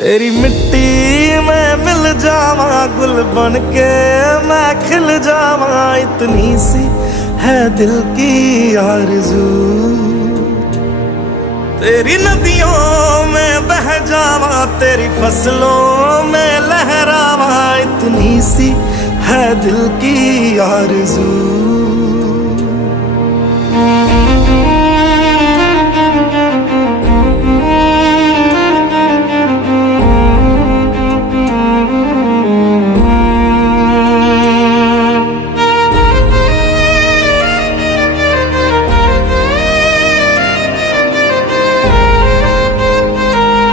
तेरी मिट्टी में मिल जावा, गुल बन के मैं खिल जावा। इतनी सी है दिल की आरज़ू, तेरी नदियों में बह जावा, तेरी फसलों में लहरावा। इतनी सी है दिल की आरज़ू।